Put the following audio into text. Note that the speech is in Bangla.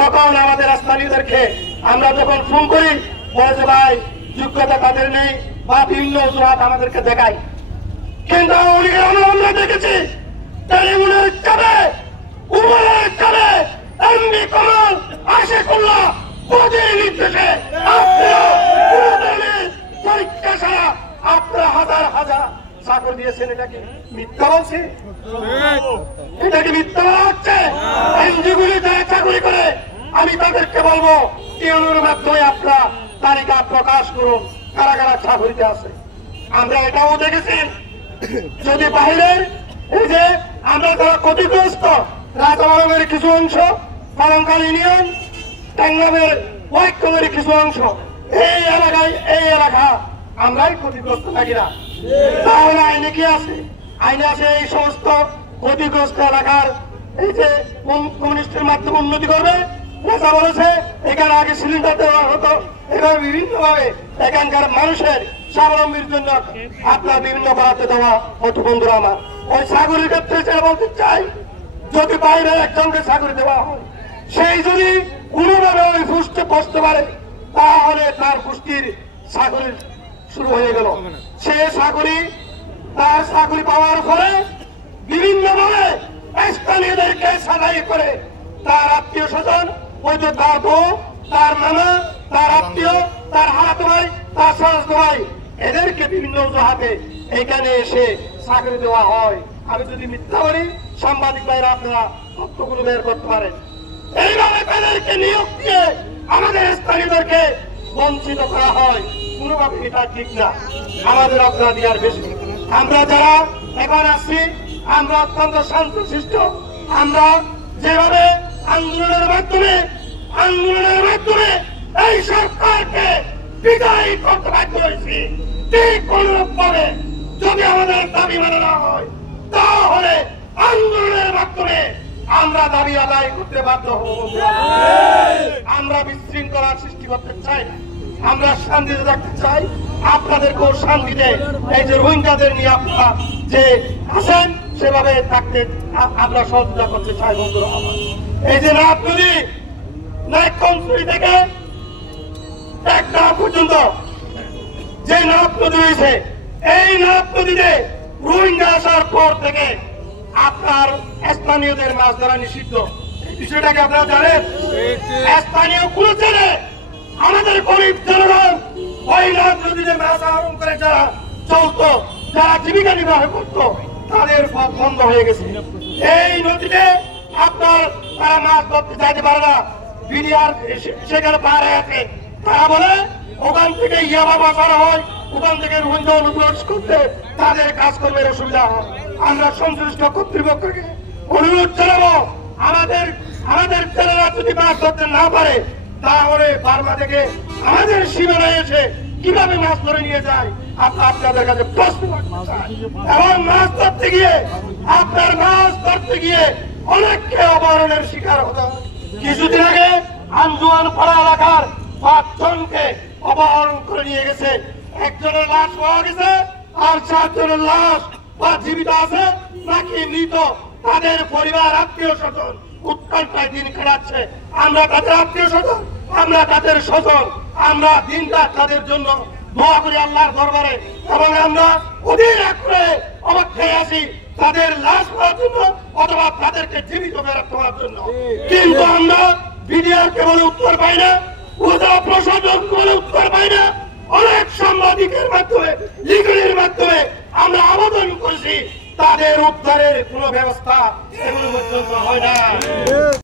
তখন আমাদের স্থানীয়দেরকে আমরা যখন ফোন করি বলে যে ভাই যোগ্যতা তাদের নেই বা ভিন্ন অজুহাত আমাদেরকে দেখায়। কিন্তু আমরা দেখেছি টেলিফোনের চাপে উমরের চাপে এমনি কমল আশিকুল্লাহ মোদির নির্দেশে পরীক্ষা ছাড়া আপনারা হাজার হাজার চাকরি দিয়েছেন। এটাকে মিথ্যা বলছে, এটাকে মিথ্যা বলা হচ্ছে। এনজিওগুলি যারা চাকরি করে আমি তাদেরকে বলবো ইউনিয়নের মাধ্যমে আপনারা তালিকা প্রকাশ করুন কারা কারা চাকরিতে আছে। আমরা এটাও দেখেছি যদি বাইরের এই যে আমরা যারা ক্ষতিগ্রস্ত রাজাবাড়ির কিছু অংশ, পালংকাল ইউনিয়ন, টাঙ্গামের ঐক্যমের কিছু অংশ, এই এলাকায় এই এলাকা আমরাই ক্ষতিগ্রস্ত থাকি না, তাহলে আইনে কি আছে? আইনে আছে এই সমস্ত ক্ষতিগ্রস্ত এলাকার এই যে কমিউনিস্টের মাধ্যমে উন্নতি করবে। রাজা বলেছে এখানে আগে সিলিন্ডার দেওয়া হতো, এবার বিভিন্ন ভাবে এখানকার মানুষের স্বাবলম্বীর জন্য আপনার বিভিন্ন বরাদ্দ দেওয়া হতো। বন্ধুরা আমার, ওই চাকরির ক্ষেত্রে যেটা বলতে চাই, যদি বাইরে একজনকে চাকরি দেওয়া হয়, সেই যদি কোনোভাবে ওই পুষ্টে বসতে পারে তাহলে তার পুষ্টির চাকরি শুরু হয়ে গেল। সে চাকরি তার চাকরি পাওয়ার পরে বিভিন্ন ভাবে স্থানীয়দেরকে সাদাই করে তার আত্মীয় স্বজন, ওই যে তার বউ, তার মামা, তার আত্মীয়, তার হাত ভাই, তার সহজ ভাই, এদেরকে বিভিন্ন অজুহাতে এখানে এসে চাকরি দেওয়া হয়। আমি যদি মিথ্যা বলি সাংবাদিক ভাইরা আপনারা তথ্যগুলো বের করতে পারেন। এইভাবে তাদেরকে নিয়োগ দিয়ে আমাদের স্থানীয়দেরকে বঞ্চিত করা হয়, কোনোভাবে এটা ঠিক না। আমাদের অগ্রাধিকার বেশি। আমরা যারা এখন আছি আমরা অত্যন্ত শান্তশিষ্ট। আমরা যেভাবে আন্দোলনের মাধ্যমে এই সরকারকে বিদায় করতে বাধ্য হয়েছি, ঠিক কোনভাবে যদি আমাদের দাবি মানে না হয় তাহলে আন্দোলনের মাধ্যমে আমরা দাবি আদায় করতে বাধ্য হব। আমরা বিশৃঙ্খলা সৃষ্টি করতে চাই না, আমরা শান্তিতে থাকতে চাই। আপনাদেরকেও শান্তিতে এই যে রোহিঙ্গাদের নিয়ে আপনারা যে আছেন সেভাবে থাকতে আমরা সহযোগিতা করতে চাই। বন্ধুরা আমার, এই যে নাথ নদী নাইকমসুরি থেকে একটা পর্যন্ত যে নাথ নদী হয়েছে, এই নাথ নদীতে রোহিঙ্গা আসার পর থেকে আপনার স্থানীয়দের মাছ ধরা নিষিদ্ধ। বিষয়টাকে আপনারা জানেন? স্থানীয় কোনো জেলে আমাদের গরিব জনগণ ওই নাথ নদীতে মাছ আহরণ করে যারা চলত, যারা জীবিকা নির্বাহ করত, তাদের পথ বন্ধ হয়ে গেছে। এই নদীতে আপনার তারা মাছ ধরতে যাইতে পারে না। বিডিআর সেখানে পার হয়ে আছে, তারা বলে ওখান থেকে ইয়াবা বাঁচানো হয়, ওখান থেকে রোহিঙ্গা অনুপ্রবেশ করতে তাদের কাজকর্মের অসুবিধা হয়। আমরা সংশ্লিষ্ট কর্তৃপক্ষকে অনুরোধ জানাবো আমাদের ছেলেরা যদি মাছ ধরতে না পারে তাহলে বার্মা থেকে আমাদের সীমানায় এসে কিভাবে মাছ ধরে নিয়ে যায় আপনাদের কাছে প্রশ্ন এবং মাছ ধরতে গিয়ে অনেককে অপহরণের শিকার হতো। কিছুদিন আগে আঞ্জুয়ান পাড়া এলাকার 5 জনকে অপহরণ করে নিয়ে গেছে। একজনের লাশ পাওয়া গেছে আর 4 জনের লাশ বা জীবিত আছে নাকি মৃত তাদের পরিবার আত্মীয় স্বজন উৎকণ্ঠায় দিন কাটাচ্ছে। আমরা তাদের আত্মীয় স্বজন, আমরা তাদের স্বজন, আমরা দিন রাত তাদের জন্য দোয়া করি আল্লাহর দরবারে এবং আমরা অধীর আগ্রহে অপেক্ষায় আছি তাদের লাশ পাওয়ার জন্য অথবা তাদেরকে জীবিত রাখতে পারার জন্য। কিন্তু আমরা বিডিআরকে বলে উত্তর পাই না, উপজেলা প্রশাসন বলে উত্তর পাই না। অনেক সাংবাদিকের মাধ্যমে লিখনের মাধ্যমে আমরা আবেদন করেছি, তাদের উদ্ধারের কোন ব্যবস্থা এগুলো পর্যন্ত হয় না।